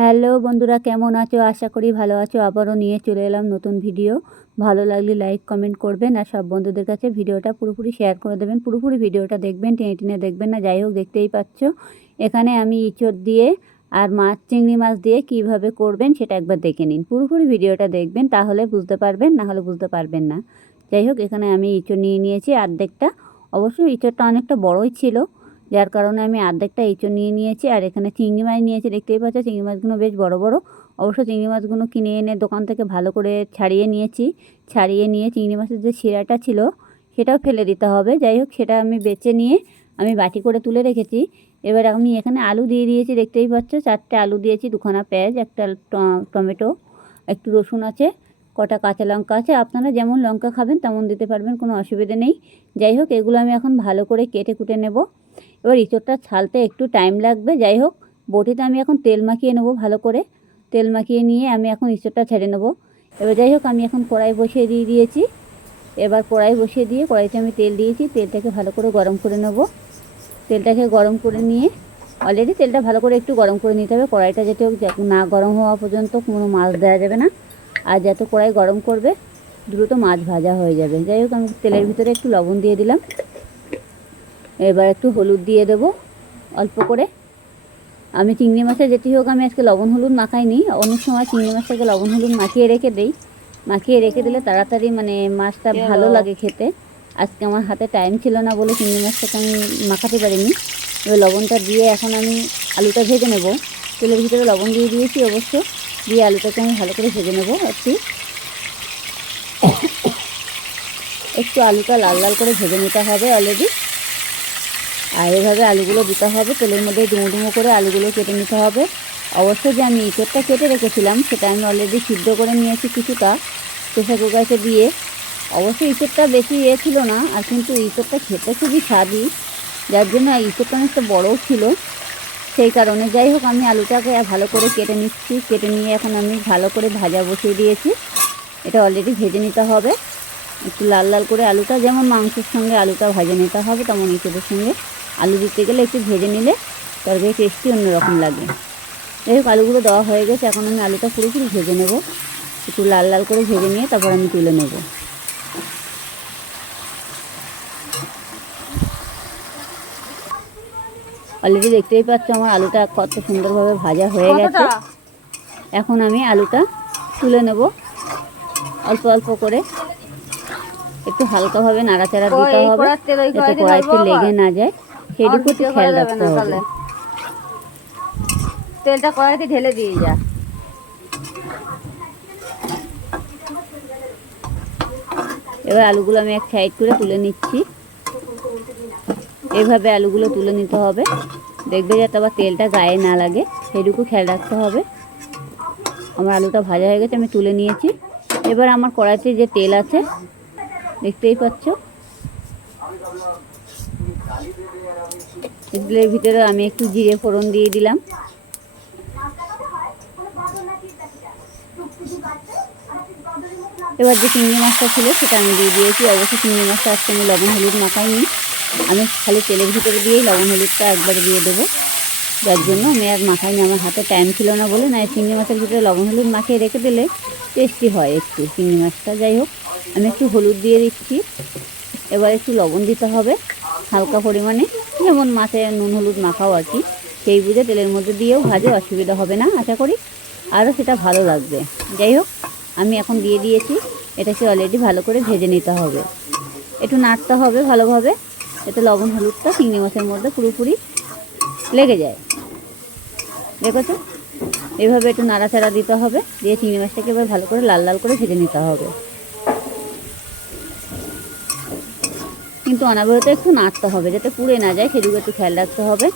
Hello বন্ধুরা, কেমন আছো? আশা করি ভালো আছো। আবারও নিয়ে চলে এলাম নতুন ভিডিও। ভালো লাগলে লাইক কমেন্ট করবেন আর সব বন্ধুদের কাছে ভিডিওটা পুরোপুরি শেয়ার করে দেবেন। পুরোপুরি ভিডিওটা দেখবেন, টেনে টেনে দেখবেন না। যাই হোক, দেখতেই পাচ্ছ এখানে আমি ইঁচড় দিয়ে আর চিংড়ি মাছ দিয়ে কিভাবে করবেন সেটা একবার দেখে নিন। পুরোপুরি ভিডিওটা দেখবেন, তাহলে বুঝতে পারবেন, না হলে বুঝতে পারবেন না। যাই হোক, এখানে আমি ইঁচড় নিয়ে নিয়েছি অর্ধেকটা। অবশ্যই ইঁচড়টা অনেকটা বড়ই ছিল, যার কারণে আমি অর্ধেকটা ইঁচড় নিয়ে নিয়েছি। আর এখানে চিংড়ি মাছ নিয়েছি, দেখতেই পাচ্ছ চিংড়ি মাছগুলো বেশ বড় বড়। অবশ্য চিংড়ি মাছগুলো কিনে এনে দোকান থেকে ভালো করে ছাড়িয়ে নিয়েছি। ছাড়িয়ে নিয়ে চিংড়ি মাছের যে শিরাটা ছিল সেটাও ফেলে দিতে হবে। যাই হোক, সেটা আমি বেছে নিয়ে আমি বাটি করে তুলে রেখেছি। এবার আমি এখানে আলু দিয়ে দিয়েছি, দেখতেই পাচ্ছ 4টে আলু দিয়েছি, 2খানা পেঁয়াজ, একটা টমেটো, একটু রসুন আছে, কটা কাঁচা লঙ্কা আছে। আপনারা যেমন লঙ্কা খাবেন তেমন দিতে পারবেন, কোনো অসুবিধা নেই। যাই হোক, এগুলো আমি এখন ভালো করে কেটে কুটে নেব। এবার ইঁচড়টা ছালতে একটু টাইম লাগবে। যাই হোক, বটিতে আমি এখন তেল মাখিয়ে নেব ভালো করে। তেল মাখিয়ে নিয়ে আমি এখন ইঁচড়টা ছেড়ে নেব। এবার যাই হোক, আমি এখন কড়াই বসিয়ে দিয়েছি। এবার কড়াই বসিয়ে দিয়ে কড়াইতে আমি তেল দিয়েছি। তেলটাকে ভালো করে গরম করে নেব। তেলটাকে গরম করে নিয়ে অলরেডি তেলটা ভালো করে একটু গরম করে নিতে হবে। কড়াইটা যাতে না গরম হওয়া পর্যন্ত কোনো মাছ দেওয়া যাবে না। আর যত কড়াই গরম করবে দ্রুত মাছ ভাজা হয়ে যাবে। যাই হোক, আমি তেলের ভিতরে একটু লবণ দিয়ে দিলাম। এবার একটু হলুদ দিয়ে দেব অল্প করে। আমি চিংড়ি মাছে যেটি হোক আমি আজকে লবণ হলুদ মাখাইনি। অনেক সময় চিংড়ি মাছটাকে লবণ হলুদ মাখিয়ে রেখে দিই। মাখিয়ে রেখে দিলে তাড়াতাড়ি মাছটা ভালো লাগে খেতে। আজকে আমার হাতে টাইম ছিল না বলে চিংড়ি মাছটাকে আমি মাখাতে পারিনি। এবার লবণটা দিয়ে এখন আমি আলুটা ভেজে নেব। তেলের ভিতরে লবণ দিয়ে দিয়েছি অবশ্য। দিয়ে আলুটাকে আমি ভালো করে ভেজে নেব। একটু আলুটা লাল লাল করে ভেজে নিতে হবে অলরেডি। আর এভাবে আলুগুলো দিতে হবে, তেলের মধ্যে ডুমো ডুমো করে আলুগুলো কেটে নিতে হবে। অবশ্যই যে আমি ইঁচড়টা কেটে রেখেছিলাম সেটা আমি অলরেডি সিদ্ধ করে নিয়েছি কিছুটা প্রেসার কুকারে দিয়ে। অবশ্যই ইঁচড়টা বেশি ছিল না, আর কিন্তু ইঁচড়টা খেতে খুবই স্বাদই, যার জন্য ইঁচড়টা অনেকটা বড়ও ছিল সেই কারণে। যাই হোক, আমি আলুটাকে ভালো করে কেটে নিচ্ছি। কেটে নিয়ে এখন আমি ভালো করে ভাজা বসিয়ে দিয়েছি। এটা অলরেডি ভেজে নিতে হবে একটু লাল লাল করে। আলুটা যেমন মাংসের সঙ্গে আলুটা ভেজে নিতে হবে, তেমন ইঁচড়ের সঙ্গে আলু দিতে গেলে একটু ভেজে নিলে তরকারি টেস্টি অন্যরকম লাগে। যাই হোক, আলুগুলো দেওয়া হয়ে গেছে। এখন আমি আলুটা পুরোপুরি ভেজে নেব। একটু লাল লাল করে ভেজে নিয়ে তারপর আমি তুলে নেব। অলরেডি দেখতেই পাচ্ছ আমার আলুটা কত সুন্দরভাবে ভাজা হয়ে গেছে। এখন আমি আলুটা তুলে নেব অল্প অল্প করে। একটু হালকাভাবে নাড়াচাড়া দিতে হবে যাতে কড়াইতে লেগে না যায়, সেটুকু একটু খেয়াল রাখতে হবে। তেলটা কড়াইতে ঢেলে দিয়ে যা। এবার আলুগুলো আমি এক সাইড করে তুলে নিচ্ছি। এইভাবে আলুগুলো তুলে নিতে হবে, দেখবে যাতে আবার তেলটা গায়ে না লাগে, সেটুকু খেয়াল রাখতে হবে। আমার আলুটা ভাজা হয়ে গেছে, আমি তুলে নিয়েছি। এবার আমার কড়াইতে যে তেল আছে দেখতেই পাচ্ছ, তেলের ভিতরে আমি একটু জিরে ফোড়ন দিয়ে দিলাম। এবার যে চিংড়ি মাছটা ছিল সেটা আমি দিয়ে দিয়েছি। অবশ্যই চিংড়ি মাছটা আজকে আমি লবণ হলুদ মাখাইনি, আমি খালি তেলের ভিতরে দিয়েই লবণ হলুদটা একবারে দিয়ে দেবো, যার জন্য আমি আর মাখাইনি। আমার হাতে টাইম ছিল না বলে। না, চিংড়ি মাছের ভিতরে লবণ হলুদ মাখিয়ে রেখে দিলে টেস্টি হয় একটু চিংড়ি মাছটা। যাই হোক, আমি একটু হলুদ দিয়ে দিচ্ছি। এবার একটু লবণ দিতে হবে হালকা পরিমাণে, যেমন মাছে নুন হলুদ মাখাও আর কি, সেই বুঝে তেলের মধ্যে দিয়েও ভাজে, অসুবিধা হবে না আশা করি, আরও সেটা ভালো লাগবে। যাই হোক, আমি এখন দিয়ে দিয়েছি। এটাকে অলরেডি ভালো করে ভেজে নিতে হবে, একটু নাড়তে হবে ভালোভাবে, যাতে লবণ হলুদটা চিংড়ি মাছের মধ্যে পুরোপুরি লেগে যায়। দেখেছো, এভাবে একটু নাড়াচাড়া দিতে হবে, দিয়ে চিংড়ি মাছটাকে এবার ভালো করে লাল লাল করে ভেজে নিতে হবে। কিন্তু অনাবরত একটু নাড়তে হবে যাতে পুড়ে না যায়, সেদিকে একটু খেয়াল রাখতে হবে।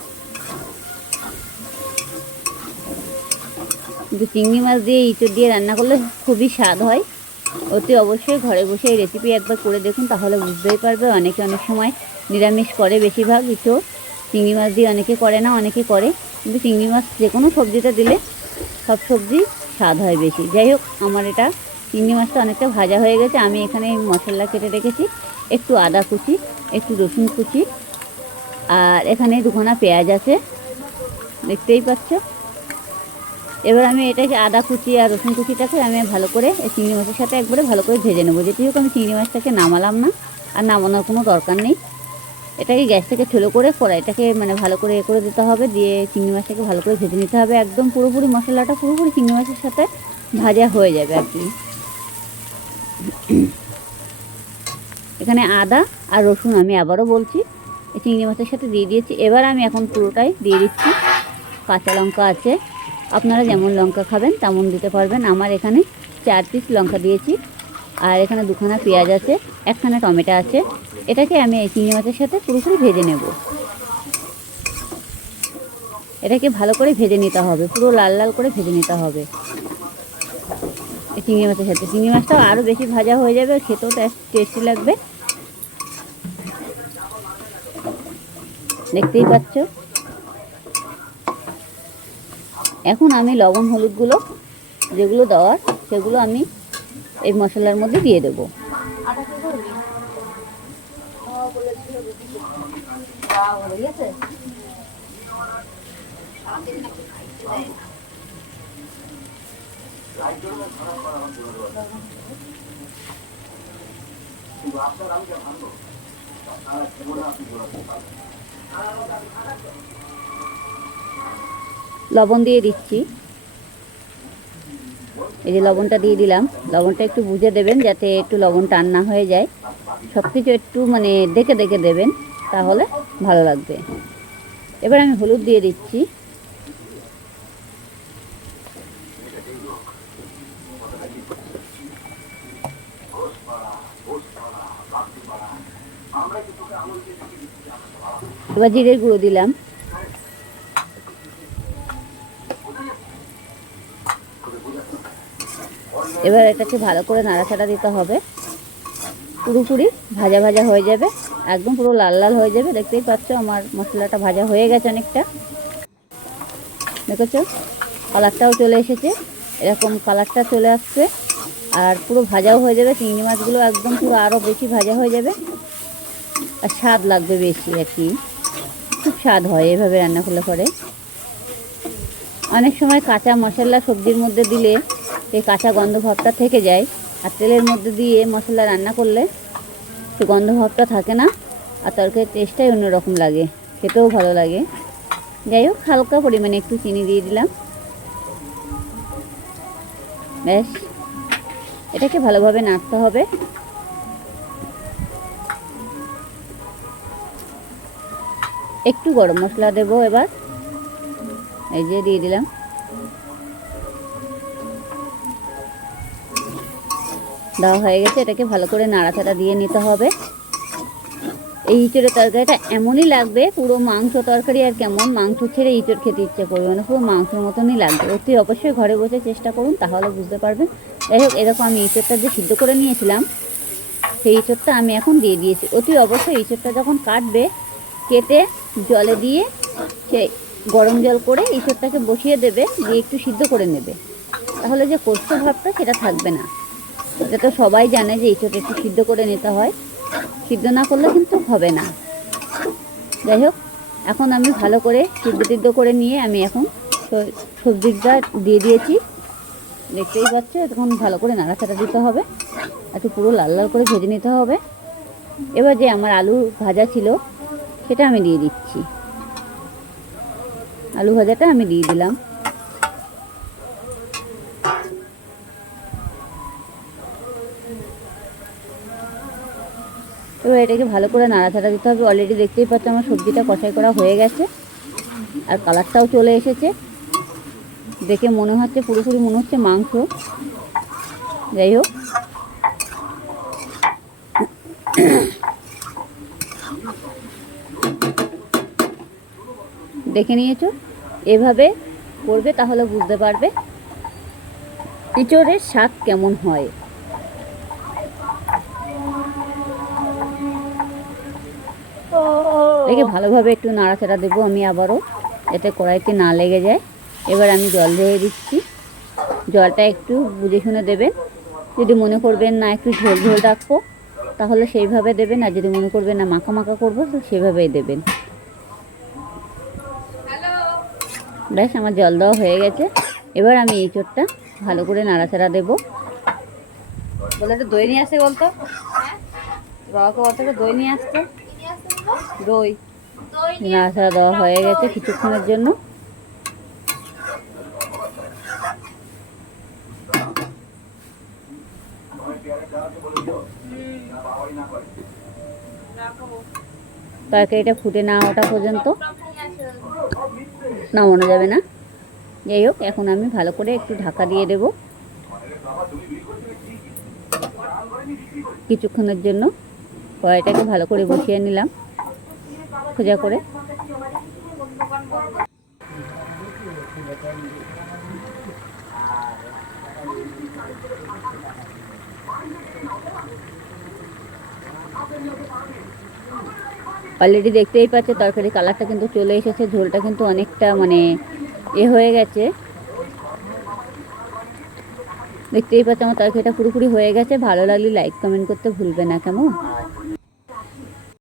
কিন্তু চিংড়ি মাছ দিয়ে ইঁচড় দিয়ে রান্না করলে খুবই স্বাদ হয়। অতি অবশ্যই ঘরে বসে এই রেসিপি একবার করে দেখুন, তাহলে বুঝতেই পারবে। অনেকে অনেক সময় নিরামিষ করে, বেশিরভাগ ইঁচড় চিংড়ি মাছ দিয়ে অনেকে করে না, অনেকে করে। কিন্তু চিংড়ি মাছ যে কোনো সবজিতে দিলে সব সবজি স্বাদ হয় বেশি। যাই হোক, আমার এটা চিংড়ি মাছটা অনেকটা ভাজা হয়ে গেছে। আমি এখানে মশলা কেটে রেখেছি, একটু আদা কুচি, একটু রসুন কুচি, আর এখানে 2খানা পেঁয়াজ আছে, দেখতেই পাচ্ছ। এবার আমি এটাকে আদা কুচি আর রসুন কুচিটাকে আমি ভালো করে এই চিংড়ি মাছের সাথে একবারে ভালো করে ভেজে নেবো। যেটি হোক আমি চিংড়ি মাছটাকে নামালাম না, আর নামানোর কোনো দরকার নেই। এটাকে গ্যাস থেকে ছোটো করে কড়াইটাকে মানে ভালো করে করে দিতে হবে, দিয়ে চিংড়ি মাছটাকে ভালো করে ভেজে নিতে হবে। একদম পুরোপুরি মশলাটা পুরোপুরি চিংড়ি মাছের সাথে ভাজা হয়ে যাবে আর কি। এখানে আদা আর রসুন আমি আবারও বলছি এই চিংড়ি মাছের সাথে দিয়ে দিয়েছি। এবার আমি এখন পুরোটাই দিয়ে দিচ্ছি। কাঁচা লঙ্কা আছে, আপনারা যেমন লঙ্কা খাবেন তেমন দিতে পারবেন। আমার এখানে 4 পিস লঙ্কা দিয়েছি, আর এখানে 2খানা পেঁয়াজ আছে, 1খানা টমেটো আছে। এটাকে আমি এই চিংড়ি মাছের সাথে পুরোপুরি ভেজে নেব। এটাকে ভালো করে ভেজে নিতে হবে, পুরো লাল লাল করে ভেজে নিতে হবে এই চিংড়ি মাছের সাথে। চিংড়ি মাছটাও আরও বেশি ভাজা হয়ে যাবে, খেতেও টেস্টি লাগবে। দেখতেই পাচ্ছ। এখন আমি লবণ হলুদগুলো যেগুলো দেওয়ার সেগুলো আমি এই মশলার মধ্যে দিয়ে দেবো। লবণ দিয়ে দিচ্ছি। এই যে লবণটা দিয়ে দিলাম, লবণটা একটু বুঝে দেবেন যাতে একটু লবণ টান না হয়ে যায়। সব কিছু একটু মানে দেখে দেখে দেবেন, তাহলে ভালো লাগবে। এবার আমি হলুদ দিয়ে দিচ্ছি। এবার জিরের গুঁড়ো দিলাম। এবার এটাকে ভালো করে নাড়াচাড়া দিতে হবে, পুরোপুরি ভাজা ভাজা হয়ে যাবে, একদম পুরো লাল লাল হয়ে যাবে। দেখতেই পাচ্ছ আমার মশলাটা ভাজা হয়ে গেছে অনেকটা, দেখেছো কালারটাও চলে এসেছে, এরকম কালারটা চলে আসছে, আর পুরো ভাজাও হয়ে যাবে। চিংড়ি মাছগুলো একদম পুরো আরও বেশি ভাজা হয়ে যাবে, আর স্বাদ লাগবে বেশি আর কি, খুব স্বাদ হয় এভাবে রান্না করলে পরে। অনেক সময় কাঁচা মশলা সবজির মধ্যে দিলে এই কাঁচা গন্ধ ভাবটা থেকে যায়, আর তেলের মধ্যে দিয়ে মশলা রান্না করলে তো গন্ধ ভাবটা থাকে না, আর তরকারির টেস্টটাই অন্যরকম লাগে, খেতেও ভালো লাগে। যাই হোক, হালকা পরিমাণে একটু চিনি দিয়ে দিলাম, ব্যাস। এটাকে ভালোভাবে নাড়তে হবে। একটু গরম মশলা দেবো এবার, এই যে দিয়ে দিলাম। দেওয়া হয়ে গেছে, এটাকে ভালো করে নাড়াচাড়া দিয়ে নিতে হবে। এই ইঁচড়ের তরকারিটা এমনই লাগবে, পুরো মাংস তরকারি আর কেমন মাংস ছেড়ে ইঁচড় খেতে ইচ্ছে করবে, মানে পুরো মাংসের মতনই লাগবে। অতি অবশ্যই ঘরে বসে চেষ্টা করুন, তাহলে বুঝতে পারবেন। যাই হোক, এরকম আমি ইঁচড়টা যে সিদ্ধ করে নিয়েছিলাম সেই ইঁচড়টা আমি এখন দিয়ে দিয়েছি। অতি অবশ্যই ইঁচড়টা যখন কাটবে, কেটে জলে দিয়ে সেই গরম জল করে ইঁচড়টাকে বসিয়ে দেবে, দিয়ে একটু সিদ্ধ করে নেবে, তাহলে যে কষ্ট ভাবটা সেটা থাকবে না। এটা তো সবাই জানে যে ইঁচড় একটু সিদ্ধ করে নিতে হয়, সিদ্ধ না করলে কিন্তু হবে না। যাই হোক, এখন আমি ভালো করে সিদ্ধ করে নিয়ে আমি এখন সবজিটা দিয়ে দিয়েছি, দেখতেই পাচ্ছ। এখন ভালো করে নাড়াচাড়া দিতে হবে, একটু পুরো লাল লাল করে ভেজে নিতে হবে। এবার যে আমার আলু ভাজা ছিল সেটা আমি দিয়ে দিচ্ছি, আলু ভাজাটা আমি দিয়ে দিলাম। এবার এটাকে ভালো করে নাড়াচাড়া দিতে হবে। অলরেডি দেখতেই পাচ্ছ আমার সবজিটা কষাই করা হয়ে গেছে, আর কালারটাও চলে এসেছে, দেখে মনে হচ্ছে পুরোপুরি মনে হচ্ছে মাংস। যাই হোক, দেখে নিয়েছো, এভাবে করবে তাহলে বুঝতে পারবে ইঁচড়ের স্বাদ কেমন হয়। দেখে ভালোভাবে একটু নাড়াচাড়া দেবো আমি আবারও, যাতে কড়াইতে না লেগে যায়। এবার আমি জল দিয়ে দিচ্ছি, জলটা একটু বুঝে শুনে দেবেন। যদি মনে করবেন না একটু ঝোল ঝোল রাখবো তাহলে সেইভাবে দেবেন, আর যদি মনে করবেন না মাখা মাখা করবো তো সেভাবেই দেবেন। ব্যাস, আমার জল দেওয়া হয়ে গেছে। এবার আমি এই চোরটা ভালো করে নাড়াচাড়া দেবো। বলে একটা দই নিয়ে আসতে বলতো, বাবাকে বলতে একটা দই নিয়ে আসতে। দই নাড়াচাড়া দেওয়া হয়ে গেছে কিছুক্ষণের জন্য। তরকারিটা ফুটে না ওঠা পর্যন্ত নামানো যাবে না। যাই হোক, এখন আমি ভালো করে একটু ঢাকা দিয়ে দেব কিছুক্ষণের জন্য। কড়াইটাকে ভালো করে বসিয়ে নিলাম সোজা করে। অলরেডি দেখতেই পাচ্ছে তরকারি কালারটা কিন্তু চলে এসেছে, ঝোলটা কিন্তু অনেকটা মানে হয়ে গেছে। দেখতেই পাচ্ছ আমার তরকারিটা পুরোপুরি হয়ে গেছে। ভালো লাগলে লাইক কমেন্ট করতে ভুলবে না, কেমন?